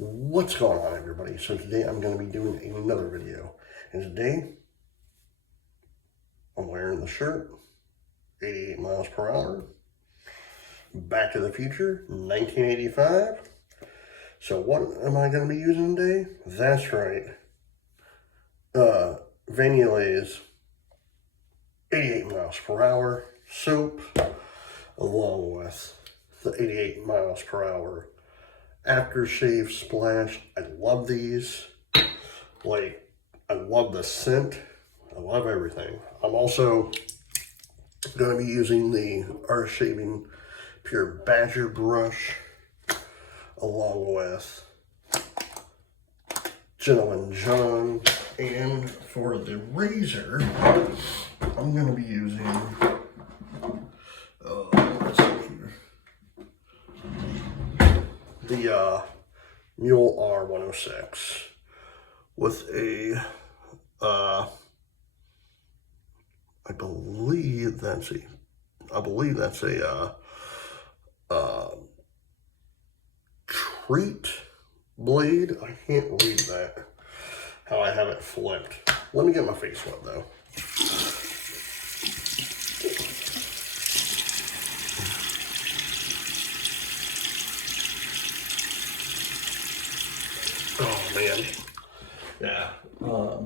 What's going on, everybody? So today I'm going to be doing another video, and today I'm wearing the shirt 88 miles per hour, Back to the Future 1985. So what am I going to be using today? That's right, Yulay's 88 miles per hour soap, along with the 88 miles per hour aftershave splash. I love these. I love the scent. I love everything. I'm also going to be using the Earth Shaving Pure Badger brush, along with Gentleman John. And for the razor, I'm going to be using, let's see here, the Mule R106 with a, I believe that's a treat blade. I can't read that, how I have it flipped. Let me get my face wet though. Oh man, yeah.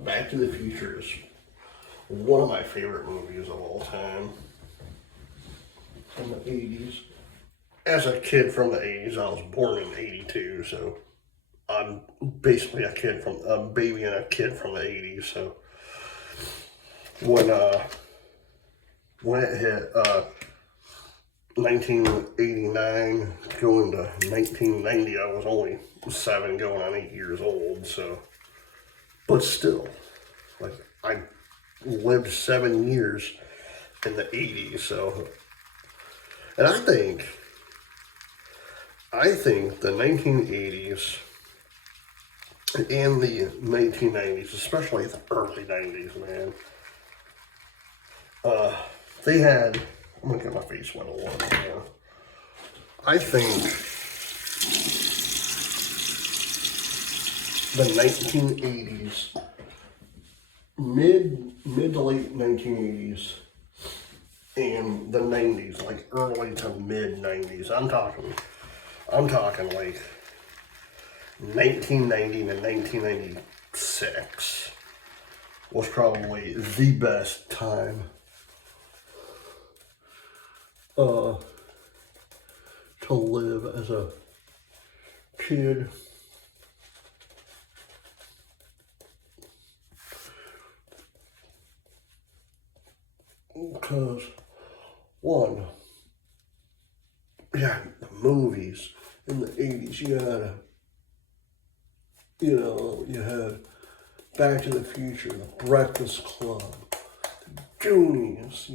Back to the Future is one of my favorite movies of all time. From the 80s. As a kid from the 80s, I was born in 82, so I'm basically a baby and a kid from the 80s. So when it hit 1989 going to 1990, I was only 7 going on 8 years old. So, but still, like, I lived 7 years in the 80s. So, and I think the 1980s and the 1990s, especially the early 90s, man, they had, I'm gonna get my face wet a little bit more. I think the 1980s, mid to late 1980s, and the 90s, like early to mid 90s, I'm talking like 1990 to 1996 was probably the best time to live as a kid. Because, one, yeah, the movies in the 80s, you had Back to the Future, The Breakfast Club, The Goonies,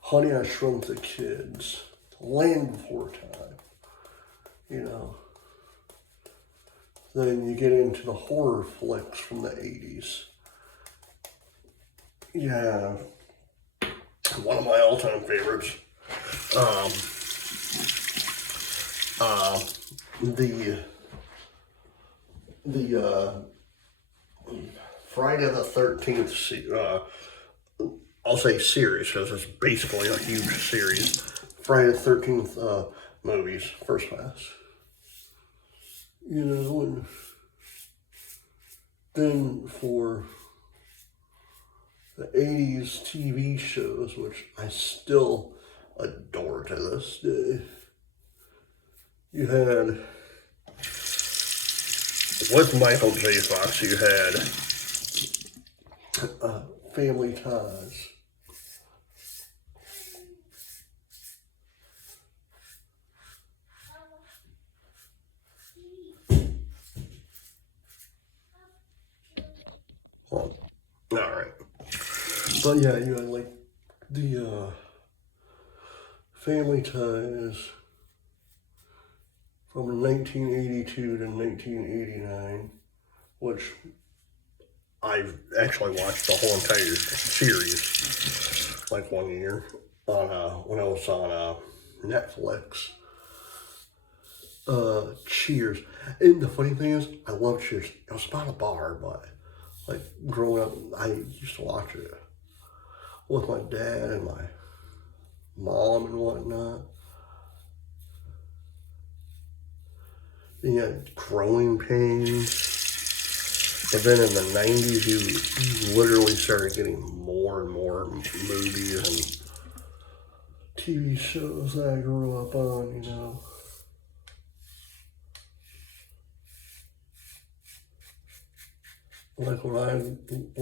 Honey, I Shrunk the Kids, Land Before Time, Then you get into the horror flicks from the 80s. You have one of my all-time favorites, the Friday the 13th, I'll say series, because it's basically a huge series. Friday the 13th movies, First Class. And then for the 80s TV shows, which I still adore to this day, you had, with Michael J. Fox, you had Family Ties. Well, all right. But yeah, you had like the Family Ties from 1982 to 1989, which I've actually watched the whole entire series like one year on when I was on Netflix. Cheers. And the funny thing is, I love Cheers. It was about a bar, but like growing up, I used to watch it with my dad and my mom and whatnot. You had Growing Pains. But then in the 90s, you literally started getting more and more movies and TV shows that I grew up on, you know. Like when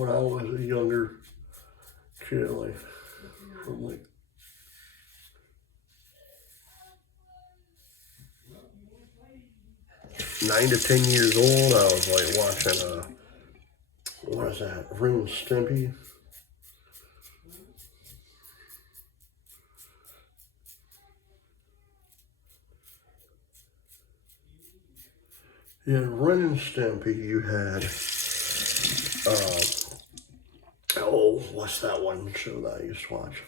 I was a younger kid, like from like 9 to 10 years old, I was like watching what is that? Ren and Stimpy. Yeah, Ren and Stimpy. You had what's that one show that I used to watch?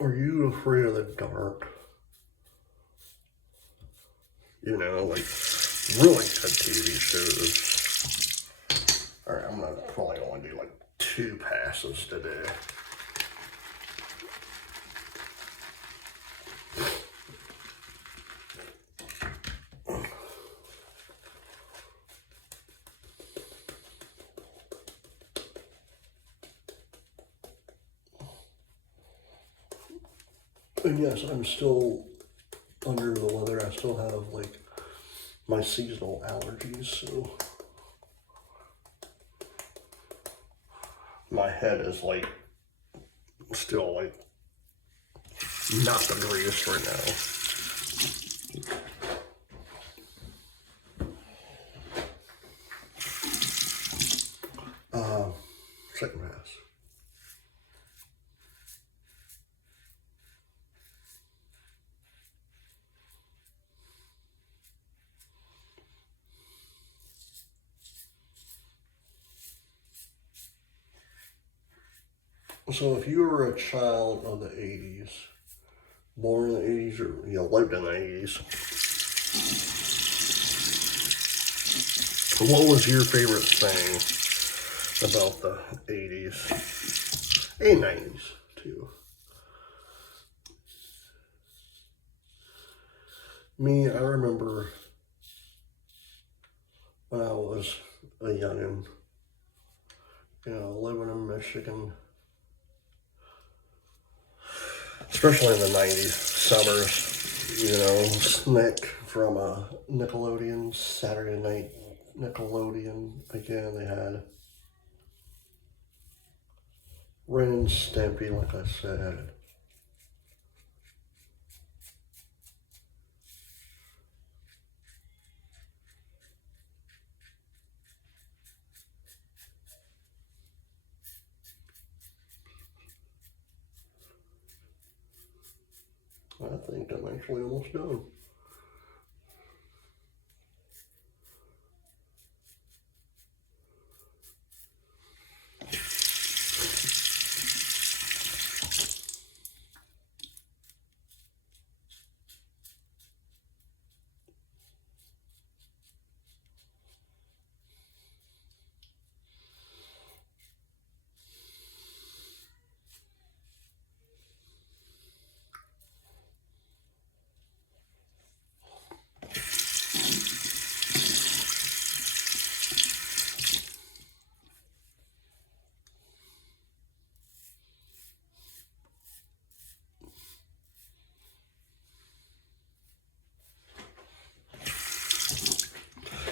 Are You Afraid of the Dark? You know, like really good TV shows. All right, I'm gonna probably only do like 2 passes today. And yes, I'm still under the weather. I still have like my seasonal allergies, so my head is like still like not the greatest right now. Second pass. So if you were a child of the 80s, born in the 80s, or you lived in the 80s, what was your favorite thing about the 80s and 90s too? Me, I remember when I was a youngin', you know, living in Michigan, especially in the 90s, summers, you know, Snick from Nickelodeon, Saturday Night Nickelodeon. Again, they had Ren and Stimpy, like I said. I think I'm actually almost done.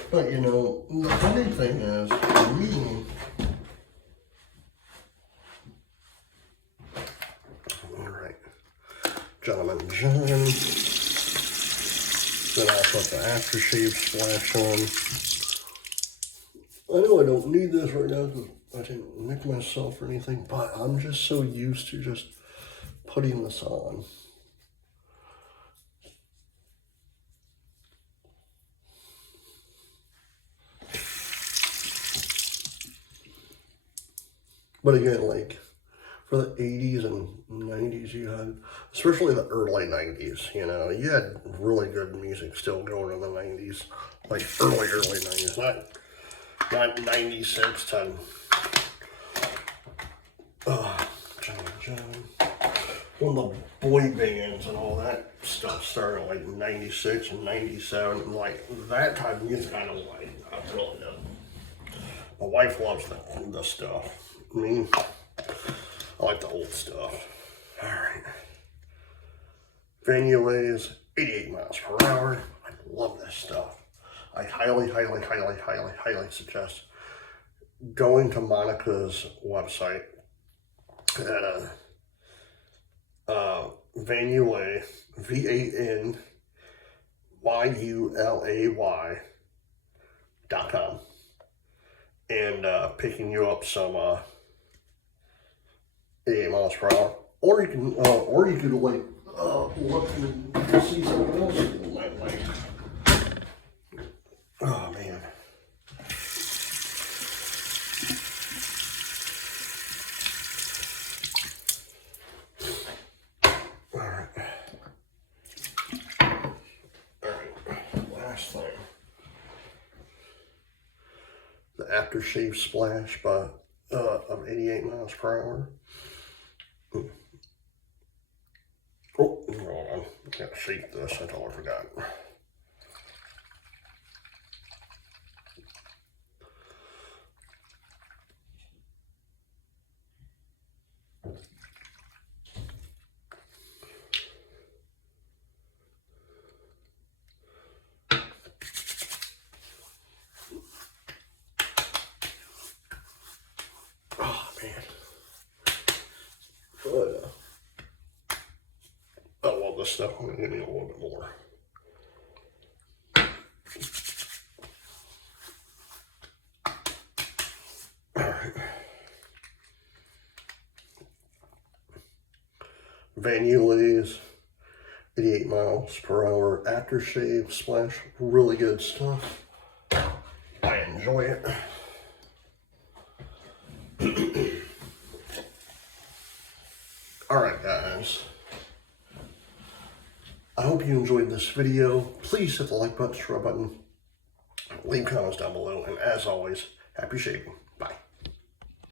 But you know, the funny thing is, for me, all right, Gentleman John, then I'll put the aftershave splash on. I know I don't need this right now because I didn't nick myself or anything, but I'm just so used to just putting this on. But again, like for the 80s and 90s you had, especially the early 90s, you know, you had really good music still going in the 90s, like early 90s, not 96 to, when the boy bands and all that stuff started, like 96 and 97, and like that type of music I don't like, I really don't. My wife loves the stuff. I mean, I like the old stuff. All right. Van Yulay's 88 miles per hour. I love this stuff. I highly suggest going to Monica's website at Van Yulay, VANYULAY.com, and picking you up some 88 miles per hour, or you can like look and see something else you might like. Oh man. Alright. Last thing. The aftershave splash of 88 miles per hour. Oh, hold on. I gotta shake this. I totally forgot. Oh, man. But, I love this stuff. I'm gonna give you a little bit more. Alright. Van Yulay's 88 miles per hour aftershave splash. Really good stuff. I enjoy it. Alright guys, I hope you enjoyed this video. Please hit the like button, subscribe button, leave comments down below, and as always, happy shaving.